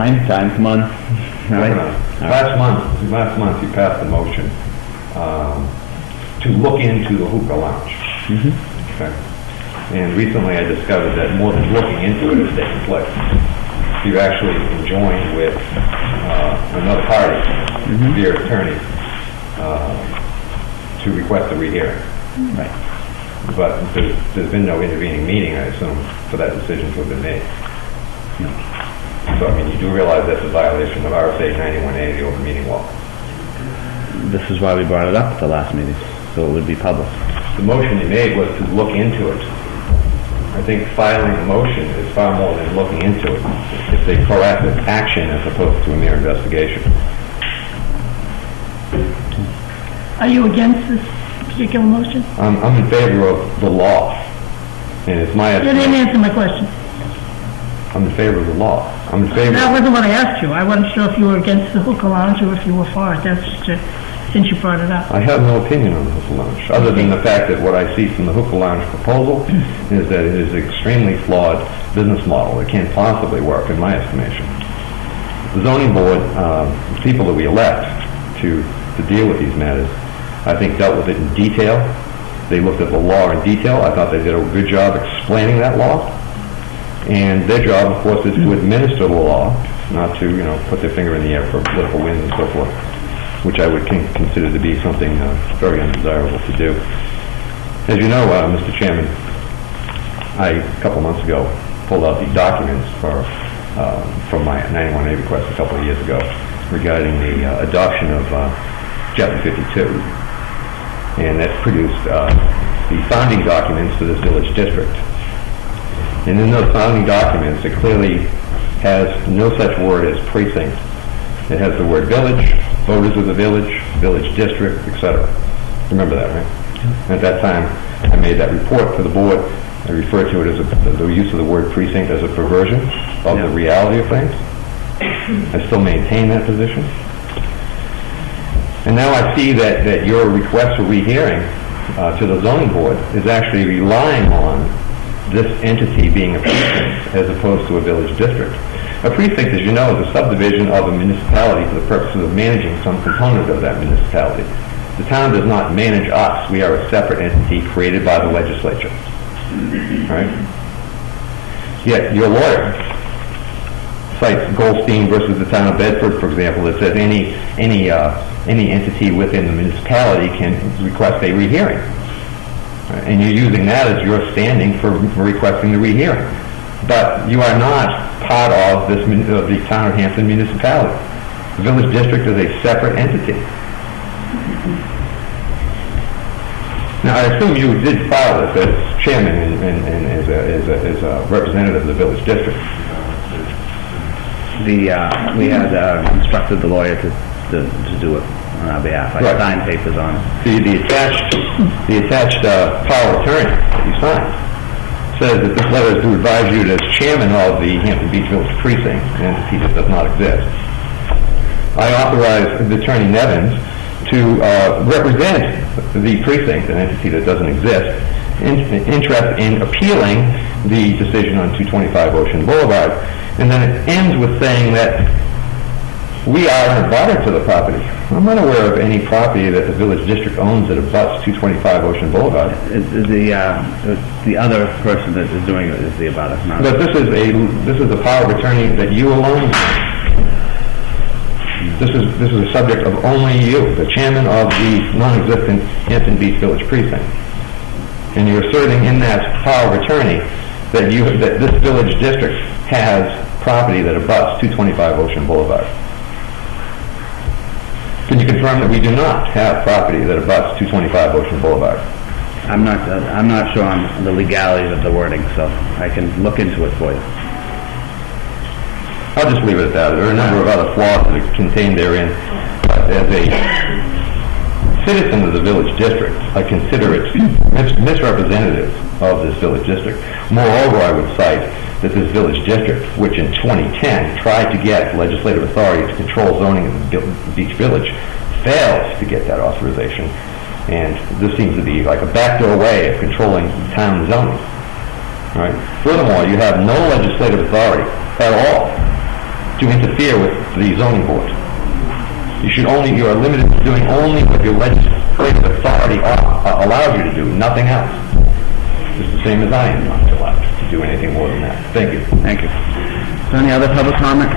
Time, come on. All right. Last month you passed a motion to look into the hookah lounge. Okay. And recently I discovered that more than looking into it has taken place. You've actually joined with another party, your attorney, to request a rehearing. Right. But there's been no intervening meeting, I assume, for that decision to have been made. No. So, I mean, you do realize that's a violation of RSA 91A, the open meeting law. This is why we brought it up at the last meeting, so it would be public. The motion you made was to look into it. I think filing a motion is far more than looking into it. It's a proactive action as opposed to a mere investigation. Are you against this particular motion? I'm in favor of the law, and it's my You didn't estimate. answer my question. I'm in favor of the law. I'm in favor. That wasn't what I asked you. I wasn't sure if you were against the hookah lounge or if you were for it. That's just, since you brought it up. I have no opinion on the hookah lounge, other than the fact that what I see from the hookah lounge proposal is that it is an extremely flawed business model. It can't possibly work, in my estimation. The zoning board, the people that we elect to deal with these matters, I think dealt with it in detail. They looked at the law in detail. I thought they did a good job explaining that law. And their job, of course, is to administer the law, not to, put their finger in the air for political wins and so forth, which I would consider to be something very undesirable to do. As you know, Mr. Chairman, a couple months ago, pulled out the documents from my 91A request a couple of years ago regarding the adoption of Chapter 52. And that produced the founding documents for this village district. And in those founding documents, it clearly has no such word as precinct. It has the word village, voters of the village, village district, etc. Remember that, right? And at that time, I made that report to the board. I referred to it as the use of the word precinct as a perversion of the reality of things. I still maintain that position. And now I see that your request for rehearing to the zoning board is actually relying on this entity being a precinct as opposed to a village district. A precinct, as you know, is a subdivision of a municipality for the purposes of managing some component of that municipality. The town does not manage us. We are a separate entity created by the legislature. Right? Yet your lawyer cites Goldstein versus the town of Bedford, for example, that says any entity within the municipality can request a rehearing. And you're using that as your standing for requesting the rehearing. But you are not part of the town of Hampton municipality. The village district is a separate entity. Now, I assume you did file this as chairman and as a representative of the village district. We had instructed the lawyer to do it on our behalf. I signed papers on it. The attached power of attorney that you signed says that this letter is to advise you as chairman of the Hampton Beach Village Precinct, an entity that does not exist. I authorized Attorney Nevins to represent the precinct, an entity that doesn't exist, interest in appealing the decision on 225 Ocean Boulevard. And then it ends with saying that we are an abutter to the property. I'm not aware of any property that the village district owns that abuts 225 Ocean Boulevard. The other person that is doing it is the abutter. But this is a power of attorney that you alone have. This is a subject of only you, the chairman of the non-existent Hampton Beach Village Precinct. And you're asserting in that power of attorney that this village district has property that abuts 225 Ocean Boulevard. Can you confirm that we do not have property that abuts 225 Ocean Boulevard? I'm not sure on the legalities of the wording, so I can look into it for you. I'll just leave it at that. There are a number of other flaws that are contained therein. As a citizen of the village district, I consider it misrepresentative of this village district. Moreover, I would cite that this village district, which in 2010 tried to get legislative authority to control zoning in the Beach Village, failed to get that authorization. And this seems to be like a backdoor way of controlling town zoning. All right. Furthermore, you have no legislative authority at all to interfere with the zoning board. You are limited to doing only what your legislative authority allows you to do, nothing else. Just the same as I am not allowed to do anything more than that. Thank you. Thank you. Is there any other public comment?